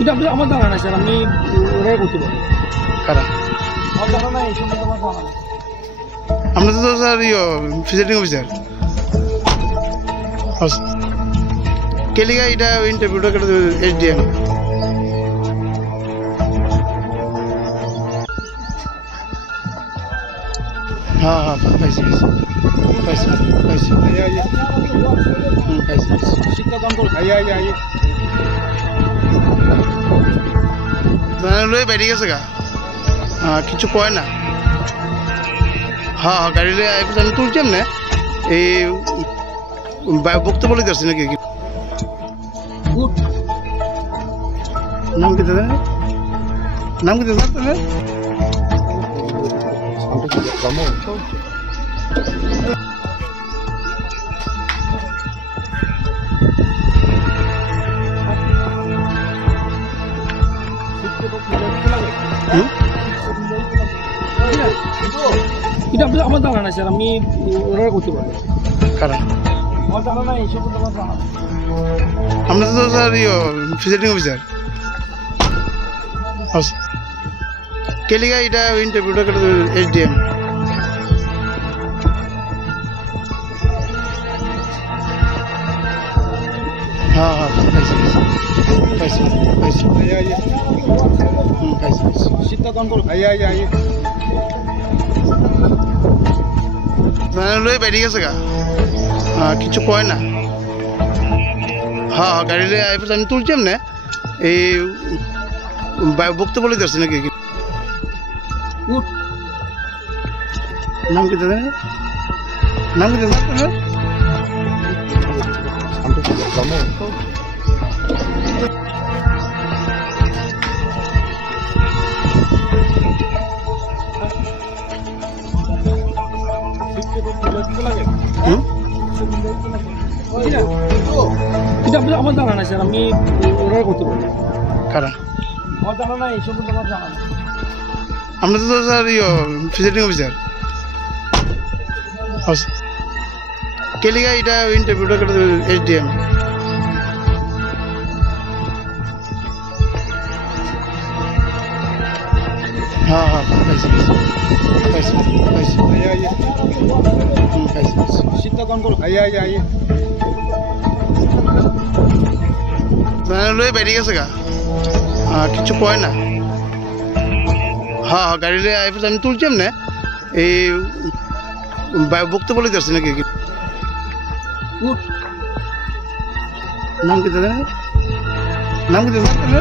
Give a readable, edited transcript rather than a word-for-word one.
এটা আমার জানা নাই স্যার, আমি ওরাই করতে পারি। কারা? আমার জানা নাই, এই সম্বন্ধে আমার জানা নাই। আমরা তো স্যার ভিজিটিং অফিসার কেলিগা এটা ইন্টারভিউটা করে এসডিএম। হ্যাঁ হ্যাঁ পাইছি পাইছি পাইছি পাইছি লই বেরিয়ে গেছে গা, কিছু কয় না। হ্যাঁ হ্যাঁ গাড়ি লিয়ে আমি তুলছি এমনি এই বক্তব্য লিখতে আসছি নাকি। নাম কি দাদা? নাম কি দাদা? এটা আমার জানা নাই স্যার, আমি ওরাই করতে পারি। কারা? আমার জানা নাই, এই সম্বন্ধে আমার জানা নাই। আমরা তো স্যার ভিজিটিং অফিসার কেলিগা এটা ইন্টারভিউটা করে এসডিএম। হ্যাঁ হ্যাঁ পাইছি পাইছি পাইছি লই বেরিয়ে গেছে গা, কিছু কয় না। হ্যাঁ হ্যাঁ গাড়ি লিয়ে আমি তুলছি এমনি এই বক্তব্য লিখতে আসছি নাকি। নাম কি দাদা? নাম কি দাদা? এটা আমার জানা নাই স্যার, আমি ওরাই করতে পারি। কারা? আমার জানা নাই, এই সম্বন্ধে আমার জানা নাই। আমরা তো স্যার ভিজিটিং অফিসার কেলিগা এটা ইন্টারভিউটা করে এসডিএম। হ্যাঁ হ্যাঁ পাইছি পাইছি পাইছি লই বেরিয়ে গেছে গা, কিছু কয় না। হ্যাঁ হ্যাঁ গাড়ি লিয়ে আমি তুলছি এমনি এই বক্তব্য লিখতে আসছি নাকি। নাম কি দাদা? নাম কি দাদা?